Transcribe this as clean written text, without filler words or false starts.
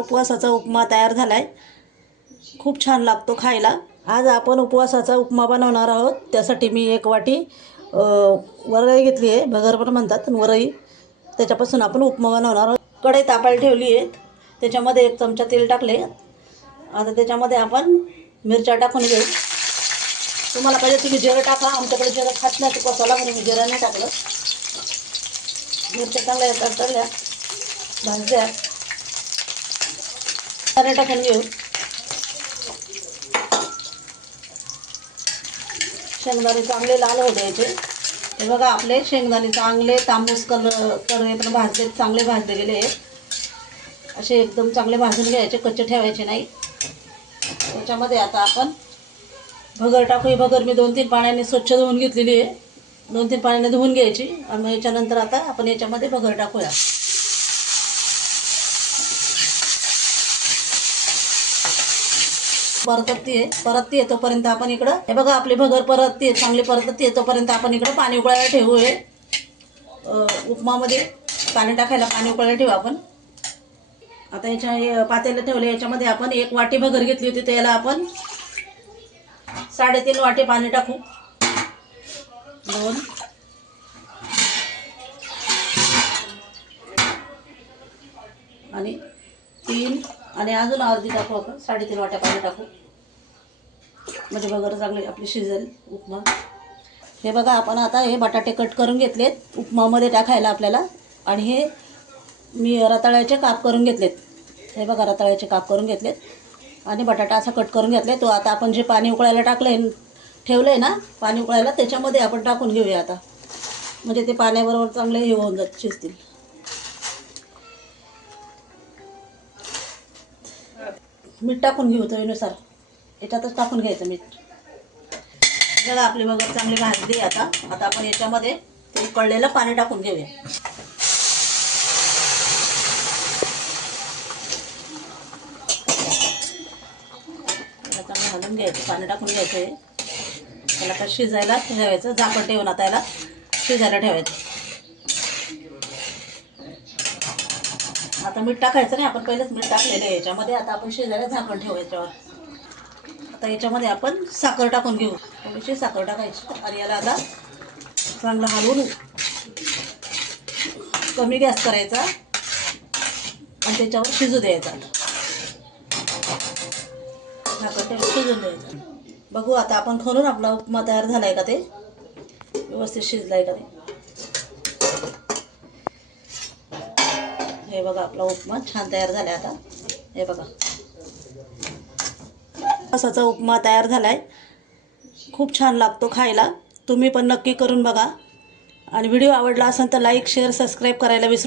उपवासाचा उपमा तयार झाला आहे. खूप छान लागतो खायला. आज आपण उपवासाचा उपमा बनवणार आहोत. त्यासाठी मी 1 वाटी वरई घेतली आहे. भगर पण म्हणतात वरई. त्याच्यापासून आपण उपमा बनवणार आहोत. कढई तापायला ठेवली आहे. त्याच्यामध्ये 1 चमचा तेल टाकले. आता त्याच्यामध्ये आपण मिरच्या टाकून घेऊ. तुम्हाला पाहिजे तुम्ही जिरं टाका. आमच्याकडे जिरं खात नाही उपवासाला म्हणून मी जिरं नाही टाकलं. मिरच्या चांगल्या तळल्या भाजल्या. सारे टाकून घेऊ. शेंगदाणे चांगले लाल होऊ द्यायचे. हे बघा आपले शेंगदाणे चांगले तांबूस कलर भाजले, चांगले भाजले गेले आहेत. असे एकदम चांगले भाजून घ्यायचे, कच्चे ठेवायचे नाही. त्याच्यामध्ये आता आपण भगर टाकू. ही भगर मी 2-3 पाण्याने स्वच्छ धुवून घेतलेली आहे. 2-3 पाण्याने धुवून घ्यायची. आणि मग याच्यानंतर आता आपण याच्यामध्ये भगर टाकूया. परतती तोपर्यंत आपण इकडं हे बघा आपली भगर परतती चांगली परतती तोपर्यंत आपण इकडं पाणी उकळायला ठेवू. उपमामध्ये पाणी टाकायला पाणी उकळायला ठेवू आपण. आता याच्या पातेलं ठेवले. याच्यामध्ये आपण 1 वाटी भगर घेतली होती. त्याला आपण 3.5 वाटी पाणी टाकू. 2 आणि 3 आणि अजून अर्धी टाकू आपण. 3.5 वाट्या पाणी टाकू. म्हणजे भगर चांगली आपली शिजेल उपमा. हे बघा आपण आता हे बटाटे कट करून घेतलेत उपमामध्ये टाकायला आपल्याला. आणि हे मी रताळ्याचे काप करून घेतलेत. हे बघा रताळ्याचे काप करून घेतलेत. आणि बटाटा असा कट करून घेतले. तो आता आपण जे पाणी उकळायला ठेवलं आहे ना पाणी उकळायला, त्याच्यामध्ये आपण टाकून घेऊया आता. म्हणजे ते पाण्याबरोबर चांगले हे होऊन जात शिजतील. मीठ टाकून घेऊ चवीनुसार. याच्यातच टाकून घ्यायचं मीठ. जरा आपली भगर चांगली भाजली. आता आपण याच्यामध्ये ते उकळलेलं पाणी टाकून घेऊया. चांगलं घालून घ्यायचं. पाणी टाकून घ्यायचं आहे. त्याला आता शिजायला ठेवायचं. झाकण ठेवून आता याला शिजायला ठेवायचं. आता मीठ टाकायचं नाही. आपण पहिलेच मीठ टाकलेलं आहे याच्यामध्ये. आता आपण शिजायला झाकण ठेवू याच्यावर. आता याच्यामध्ये आपण साखर टाकून घेऊ. थोडीशी साखर टाकायची. आणि याला आता चांगलं हलवून कमी गॅस करायचा आणि त्याच्यावर शिजू द्यायचा. झाकण ठेवून शिजून द्यायचं. बघू आता आपण खोलून आपला उपमा तयार झाला आहे का, ते व्यवस्थित शिजला आहे का ते. हे बघा आपला उपमा छान तयार झाला आहे आता. हे बघा उपवासाचा उपमा तयार झाला आहे. खूप छान लागतो खायला. तुम्ही पण नक्की करून बघा. आणि व्हिडिओ आवडला असेल तर लाईक, शेअर, सबस्क्राईब करायला विसरू